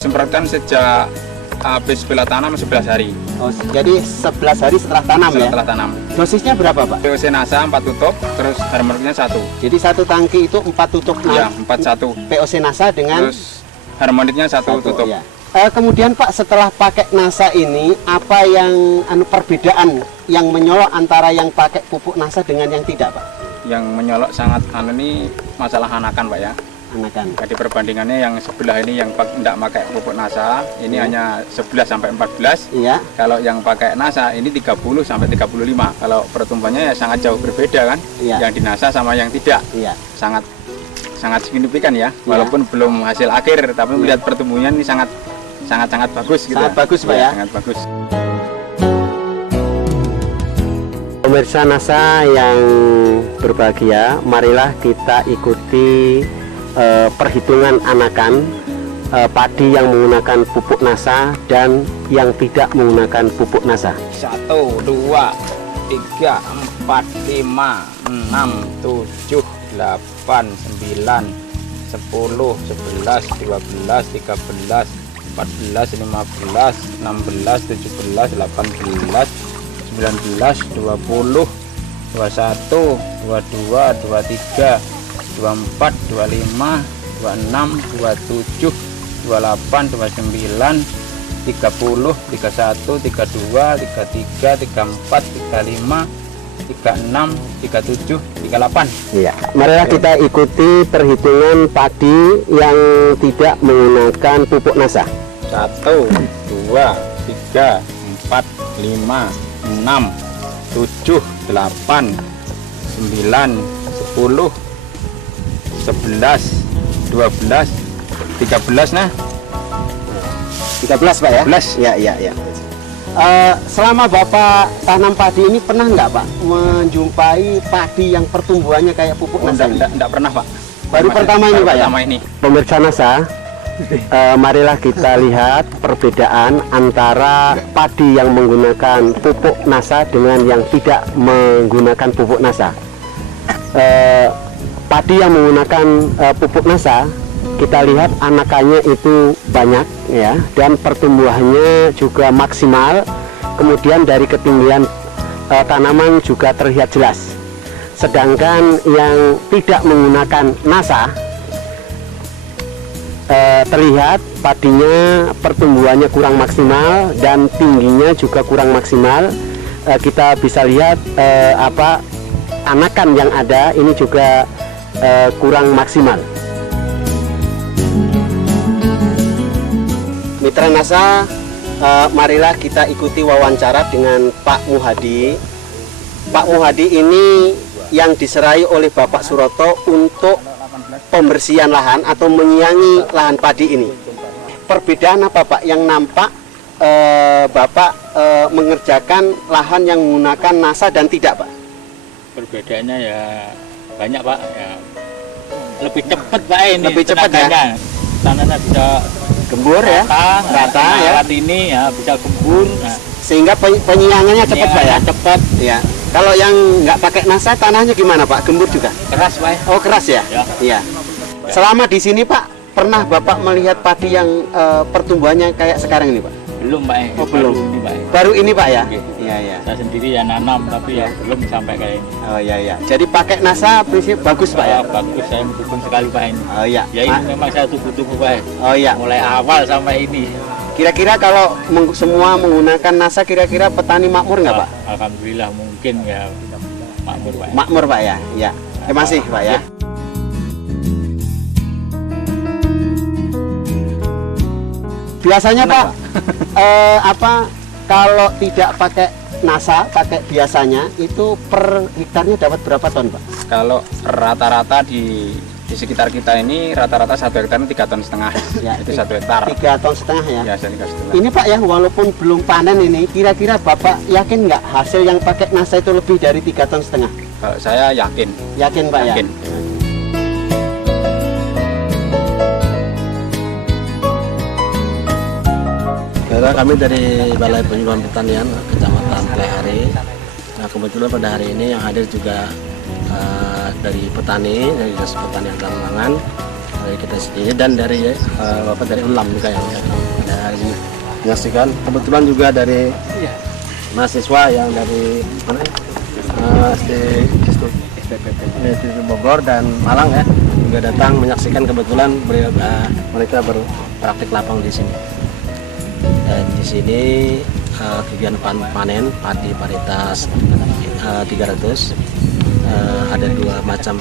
Semprotkan sejak habis bela tanam 11 hari. Oh, jadi 11 hari setelah tanam ya? Setelah tanam. Dosisnya berapa Pak? POC Nasa 4 tutup, terus harmoniknya 1. Jadi satu tangki itu 4 tutup. Iya, 4-1. POC Nasa dengan Terus harmoniknya 1 tutup. Ya. Kemudian Pak, setelah pakai Nasa ini, apa yang perbedaan yang menyolok antara yang pakai pupuk Nasa dengan yang tidak Pak? Yang menyolok sangat ini masalah anakan Pak ya. Anakan. Jadi perbandingannya yang sebelah ini yang tidak pakai pupuk Nasa, ini hanya 11 sampai 14. Iya. Kalau yang pakai Nasa ini 30 sampai 35. Kalau pertumbuhannya ya sangat jauh berbeda kan? Iya. Yang di Nasa sama yang tidak. Iya. Sangat signifikan ya. Walaupun belum hasil akhir, tapi melihat pertumbuhannya ini sangat bagus gitu. Sangat bagus Pak ya. Sangat bagus. Pemirsa Nasa yang berbahagia, marilah kita ikuti perhitungan anakan padi yang menggunakan pupuk Nasa dan yang tidak menggunakan pupuk Nasa. 1, 2, 3, 4, 5, 6, 7, 8, 9, 10, 11, 12, 13, 14, 15, 16, 17, 18, 19, 20, 21, 22, 23, 24, 25, 26, 27, 28, 29, 30, 31, 32, 33, 34, 35, 36, 37, 38. Iya. Marilah kita ikuti perhitungan padi yang tidak menggunakan pupuk Nasa. 1, 2, 3, 4, 5, 6, 7, 8, 9, 10, 11, 12, 13 nah. 13 Pak ya? 13. Ya. Selama Bapak tanam padi ini pernah nggak Pak menjumpai padi yang pertumbuhannya kayak pupuk Nasa? Enggak pernah Pak. Baru pertama ini Pak ya? Pertama ini. Pemirsa Nasa, marilah kita lihat perbedaan antara padi yang menggunakan pupuk Nasa dengan yang tidak menggunakan pupuk Nasa. Padi yang menggunakan pupuk Nasa, kita lihat anakannya itu banyak ya, dan pertumbuhannya juga maksimal. Kemudian dari ketinggian tanaman juga terlihat jelas. Sedangkan yang tidak menggunakan Nasa, terlihat padinya pertumbuhannya kurang maksimal dan tingginya juga kurang maksimal. Kita bisa lihat anakan yang ada ini juga kurang maksimal. Mitra Nasa, marilah kita ikuti wawancara dengan Pak Muhadi. Pak Muhadi ini yang diserai oleh Bapak Suroto untuk pembersihan lahan atau menyiangi lahan padi ini. Perbedaan apa Pak yang nampak Bapak mengerjakan lahan yang menggunakan Nasa dan tidak Pak? Perbedaannya ya banyak Pak ya. Lebih cepat Pak ini. Lebih cepat ya. Tanahnya bisa Gembur ya, rata ya. Alat ini ya bisa gembur. Nah, sehingga penyiangannya cepat Pak ya. Cepat. Ya. Kalau yang nggak pakai Nasa tanahnya gimana Pak? Gembur juga? Keras Pak. Oh keras ya? Ya. Iya. Selama di sini Pak, pernah Bapak melihat padi yang pertumbuhannya kayak sekarang ini Pak? Belum Pak. Oh belum. Ini, Pak. Baru ini Pak ya? Oke. Iya iya. Saya sendiri ya nanam tapi ya belum sampai kayak ini. Oh iya iya. Jadi pakai Nasa prinsip bagus Pak ya? Bagus, saya mendukung sekali Pak ini. Oh iya. Ya ini memang saya tunggu-tunggu Pak. Oh iya. Mulai awal sampai ini. Kira-kira kalau semua menggunakan Nasa, kira-kira petani makmur nggak Pak? Alhamdulillah mungkin ya makmur Pak. Makmur Pak ya? Iya. Terima kasih Pak ya. Biasanya Pak, kalau tidak pakai Nasa, pakai biasanya itu per hektarnya dapat berapa ton Pak? Kalau rata-rata di sekitar kita ini rata-rata 1 hektar 3,5 ton. Ya, itu 1 hektar. 3,5 ton ya? Ya, 3,5. Ini Pak ya, walaupun belum panen ini, kira-kira Bapak yakin nggak hasil yang pakai Nasa itu lebih dari 3,5 ton? Kalau saya yakin. Yakin Pak Yakin. Ya? Kami dari Balai Penyuluhan Pertanian Kecamatan Telehari. Nah, kebetulan pada hari ini yang hadir juga dari petani, dari Dinas Pertanian Lamongan. dari kita sendiri dan dari Bapak dari Ulam juga yang dari menyaksikan. Kebetulan juga dari mahasiswa yang dari mana? STP Bogor dan Malang ya juga datang menyaksikan. Kebetulan mereka baru praktik lapang di sini. Dan di sini kegiatan panen padi varietas 300. Ada dua macam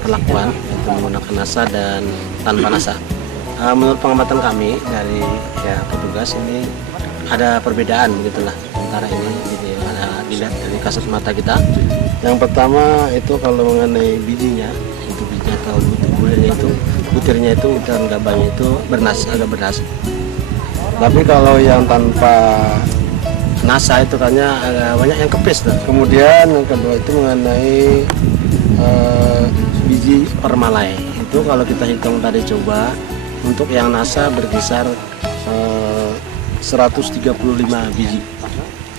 perlakuan, yaitu menggunakan nasa dan tanpa nasa. Menurut pengamatan kami dari petugas ini ada perbedaan begitulah antara ini dilihat dari kasat mata kita. Yang pertama itu kalau mengenai bijinya, itu biji atau butirnya itu dan gabahnya itu agak bernas. Tapi kalau yang tanpa nasa itu kayaknya agak banyak yang kepis. Kemudian yang kedua itu mengenai biji permalai. Itu kalau kita hitung tadi coba untuk yang nasa berkisar 135 biji.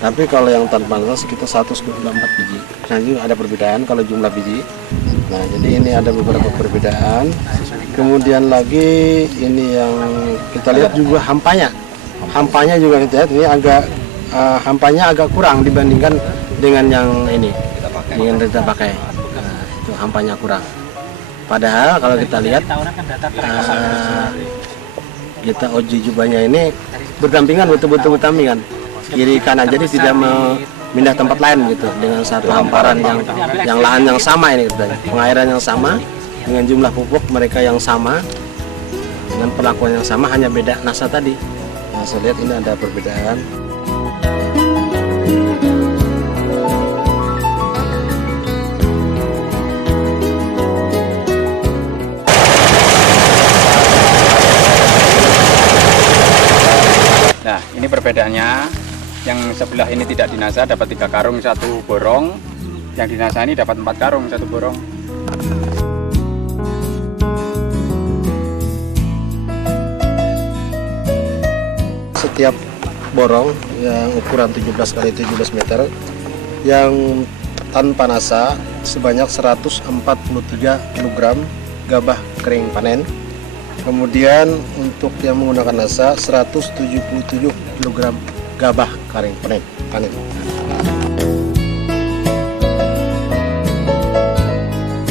Tapi kalau yang tanpa nasa sekitar 124 biji. Nah ini ada perbedaan kalau jumlah biji. Nah jadi ini ada beberapa perbedaan. Kemudian lagi ini yang kita lihat juga hampanya. Hampanya juga kita lihat ini agak hampanya agak kurang dibandingkan dengan yang ini yang kita pakai. Itu hampanya kurang. Padahal kalau kita lihat kita uji jubahnya ini berdampingan betul-betul berdampingan kiri kanan, jadi tidak memindah tempat lain gitu dengan satu hamparan yang lahan yang sama ini gitu. Pengairan yang sama dengan jumlah pupuk mereka yang sama dengan perlakuan yang sama, hanya beda nasa tadi. Nah, saya lihat ini ada perbedaan. Nah, ini perbedaannya. Yang sebelah ini tidak dinasa dapat 3 karung 1 borong. Yang dinasa ini dapat 4 karung 1 borong. Setiap borong yang ukuran 17 x 17 meter yang tanpa nasa sebanyak 143 kg gabah kering panen. Kemudian untuk yang menggunakan nasa 177 kg gabah kering panen.